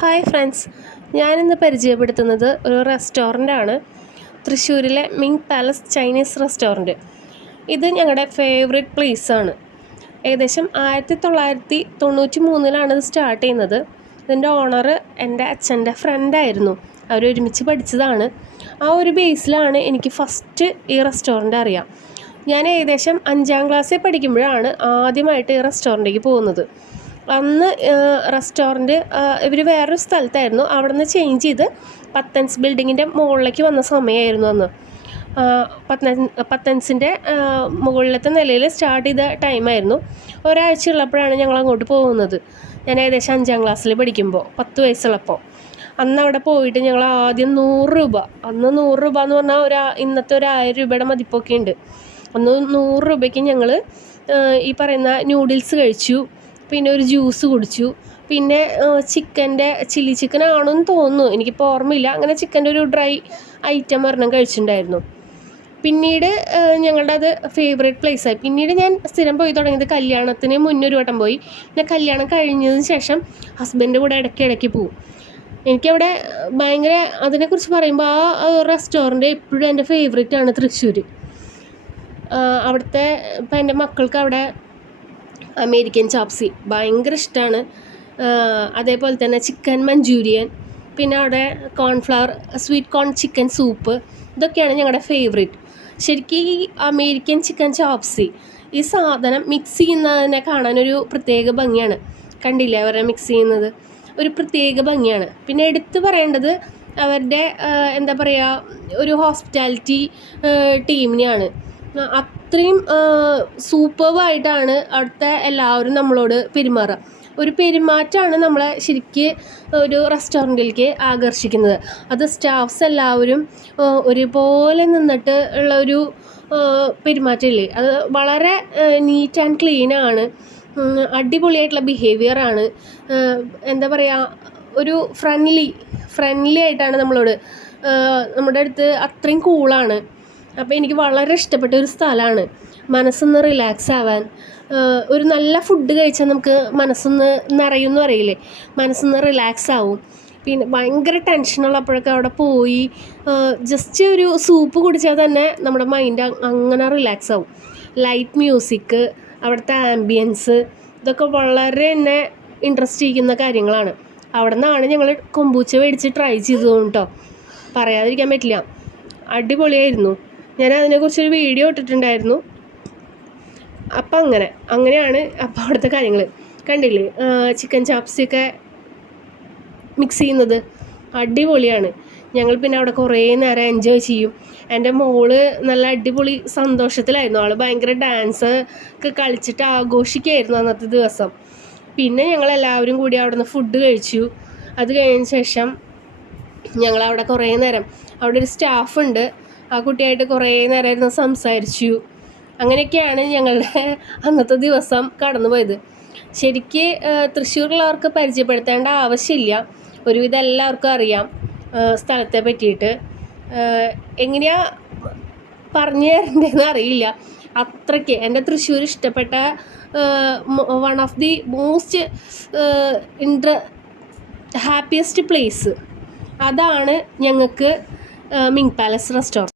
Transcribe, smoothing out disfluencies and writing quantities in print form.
Hi friends, ഞാനിന്ന് പരിചയപ്പെടുത്തുന്നത് ഒരു റെസ്റ്റോറൻ്റാണ്. തൃശ്ശൂരിലെ മിങ് പാലസ് ചൈനീസ് റെസ്റ്റോറൻറ്റ്. ഇത് ഞങ്ങളുടെ ഫേവറേറ്റ് പ്ലേസാണ്. ഏകദേശം 1993 ഇത് സ്റ്റാർട്ട് ചെയ്യുന്നത്. ഇതിൻ്റെ ഓണർ എൻ്റെ അച്ഛൻ്റെ ഫ്രണ്ടായിരുന്നു. അവരൊരുമിച്ച് പഠിച്ചതാണ്. ആ ഒരു ബേസിലാണ് എനിക്ക് ഫസ്റ്റ് ഈ റെസ്റ്റോറൻറ്റ് അറിയാം. ഞാൻ ഏകദേശം 5ാം ക്ലാസ്സിൽ പഠിക്കുമ്പോഴാണ് ആദ്യമായിട്ട് ഈ റെസ്റ്റോറൻറ്റിലേക്ക് പോകുന്നത്. അന്ന് റെസ്റ്റോറൻറ്റ് ഇവർ വേറൊരു സ്ഥലത്തായിരുന്നു. അവിടെ നിന്ന് ചേഞ്ച് ചെയ്ത് പത്തൻസ് ബിൽഡിങ്ങിൻ്റെ മുകളിലേക്ക് വന്ന സമയമായിരുന്നു അന്ന്. പത്തൻസിൻ്റെ മുകളിലത്തെ നിലയിൽ സ്റ്റാർട്ട് ചെയ്ത ടൈമായിരുന്നു. ഒരാഴ്ച ഉള്ളപ്പോഴാണ് ഞങ്ങൾ അങ്ങോട്ട് പോകുന്നത്. ഞാൻ ഏകദേശം 5ാം ക്ലാസ്സിൽ പഠിക്കുമ്പോൾ 10 വയസ്സുള്ളപ്പോൾ അന്ന് അവിടെ പോയിട്ട് ഞങ്ങൾ ആദ്യം 100 രൂപ, അന്ന് 100 രൂപ എന്ന് പറഞ്ഞാൽ ഇന്നത്തെ ഒരു 1000 രൂപയുടെ മതിപ്പൊക്കെ ഉണ്ട്. അന്ന് 100 രൂപയ്ക്ക് ഞങ്ങൾ ഈ പറയുന്ന നൂഡിൽസ് കഴിച്ചു, പിന്നെ ഒരു ജ്യൂസ് കുടിച്ചു, പിന്നെ ചില്ലി ചിക്കൻ ആണെന്ന് തോന്നുന്നു, എനിക്കിപ്പോൾ ഓർമ്മയില്ല. അങ്ങനെ ചിക്കൻ്റെ ഒരു ഡ്രൈ ഐറ്റം ഒരെണ്ണം കഴിച്ചിട്ടുണ്ടായിരുന്നു. പിന്നീട് ഞങ്ങളുടെ അത് ഫേവറേറ്റ് പ്ലേസായി. പിന്നീട് ഞാൻ സ്ഥിരം പോയി തുടങ്ങിയത് കല്യാണത്തിന് മുന്നേ ഒരു വട്ടം പോയി. പിന്നെ കല്യാണം കഴിഞ്ഞതിന് ശേഷം ഹസ്ബൻഡിൻ്റെ കൂടെ ഇടയ്ക്ക് പോകും. എനിക്കവിടെ ഭയങ്കര അതിനെക്കുറിച്ച് പറയുമ്പോൾ ആ റെസ്റ്റോറൻറ്റ് എപ്പോഴും എൻ്റെ ഫേവറേറ്റ് ആണ്. തൃശ്ശൂർ അവിടുത്തെ ഇപ്പം എൻ്റെ മക്കൾക്ക് അവിടെ അമേരിക്കൻ ചോപ്സി ഭയങ്കര ഇഷ്ടമാണ്. അതേപോലെ തന്നെ ചിക്കൻ മഞ്ചൂരിയൻ, പിന്നെ അവിടെ cornflour sweet corn chicken soup, ഇതൊക്കെയാണ് ഞങ്ങളുടെ ഫേവറേറ്റ്. ശരിക്കും ഈ അമേരിക്കൻ ചിക്കൻ ചോപ്സി ഈ സാധനം മിക്സ് ചെയ്യുന്നതിനെ കാണാനൊരു പ്രത്യേക ഭംഗിയാണ്. കണ്ടില്ലേ അവരെ മിക്സ് ചെയ്യുന്നത്? ഒരു പ്രത്യേക ഭംഗിയാണ്. പിന്നെ എടുത്തു പറയേണ്ടത് അവരുടെ എന്താ പറയുക, ഒരു ഹോസ്പിറ്റാലിറ്റി ടീമിനെയാണ്. അത്രയും സൂപ്പർബായിട്ടാണ് അവിടുത്തെ എല്ലാവരും നമ്മളോട് പെരുമാറുക. ഒരു പെരുമാറ്റമാണ് നമ്മളെ ശരിക്ക് ഒരു റെസ്റ്റോറൻറ്റിലേക്ക് ആകർഷിക്കുന്നത്. അത് സ്റ്റാഫ്സ് എല്ലാവരും ഒരുപോലെ നിന്നിട്ട് ഉള്ള ഒരു പെരുമാറ്റമില്ലേ, അത് വളരെ നീറ്റ് ആൻഡ് ക്ലീനാണ്. അടിപൊളിയായിട്ടുള്ള ബിഹേവിയറാണ്. എന്താ പറയുക, ഒരു ഫ്രണ്ട്ലി ആയിട്ടാണ് നമ്മളോട്, നമ്മുടെ അടുത്ത് അത്രയും കൂളാണ്. അപ്പോൾ എനിക്ക് വളരെ ഇഷ്ടപ്പെട്ട ഒരു സ്ഥലമാണ്. മനസ്സൊന്ന് റിലാക്സ് ആവാൻ, ഒരു നല്ല ഫുഡ് കഴിച്ചാൽ നമുക്ക് മനസ്സൊന്ന് നിറയുമെന്ന് പറയില്ലേ, മനസ്സൊന്ന് റിലാക്സ് ആവും. പിന്നെ ഭയങ്കര ടെൻഷനുള്ളപ്പോഴൊക്കെ അവിടെ പോയി ജസ്റ്റ് ഒരു സൂപ്പ് കുടിച്ചാൽ തന്നെ നമ്മുടെ മൈൻഡ് അങ്ങനെ റിലാക്സ് ആവും. ലൈറ്റ് മ്യൂസിക്, അവിടുത്തെ ആംബിയൻസ്, ഇതൊക്കെ വളരെ എന്നെ ഇൻട്രസ്റ്റ് ചെയ്യിക്കുന്ന കാര്യങ്ങളാണ്. അവിടെ നിന്നാണ് ഞങ്ങൾ കൊമ്പൂച്ച മേടിച്ച് ട്രൈ ചെയ്തത് കേട്ടോ, പറയാതിരിക്കാൻ പറ്റില്ല. അടിപൊളിയായിരുന്നു. ഞാൻ അതിനെക്കുറിച്ചൊരു വീഡിയോ ഇട്ടിട്ടുണ്ടായിരുന്നു. അപ്പം അങ്ങനെയാണ് അപ്പോൾ അവിടുത്തെ കാര്യങ്ങൾ. കണ്ടില്ലേ ചിക്കൻ ചോപ്സിയൊക്കെ മിക്സ് ചെയ്യുന്നത്? അടിപൊളിയാണ്. ഞങ്ങൾ പിന്നെ അവിടെ കുറേ നേരം എൻജോയ് ചെയ്യും. എൻ്റെ മോള് നല്ല അടിപൊളി സന്തോഷത്തിലായിരുന്നു. അവൾ ഭയങ്കര ഡാൻസ് ഒക്കെ കളിച്ചിട്ട് ആഘോഷിക്കുകയായിരുന്നു അന്നത്തെ ദിവസം. പിന്നെ ഞങ്ങളെല്ലാവരും കൂടി അവിടെ നിന്ന് ഫുഡ് കഴിച്ചു. അത് കഴിഞ്ഞ ശേഷം ഞങ്ങളവിടെ കുറേ നേരം, അവിടെ ഒരു സ്റ്റാഫുണ്ട്, ആ കുട്ടിയായിട്ട് കുറേ നേരമായിരുന്നു സംസാരിച്ചു. അങ്ങനെയൊക്കെയാണ് ഞങ്ങളുടെ അന്നത്തെ ദിവസം കടന്നുപോയത്. ശരിക്ക് തൃശ്ശൂരുള്ളവർക്ക് പരിചയപ്പെടുത്തേണ്ട ആവശ്യമില്ല, ഒരുവിധം എല്ലാവർക്കും അറിയാം സ്ഥലത്തെ പറ്റിയിട്ട്. എങ്ങനെയാ പറഞ്ഞു തരേണ്ടതെന്ന് അറിയില്ല. അത്രയ്ക്ക് എൻ്റെ തൃശ്ശൂർ ഇഷ്ടപ്പെട്ട one of the most happiest place അതാണ് ഞങ്ങൾക്ക് മിങ് പാലസ് റെസ്റ്റോറൻറ്റ്.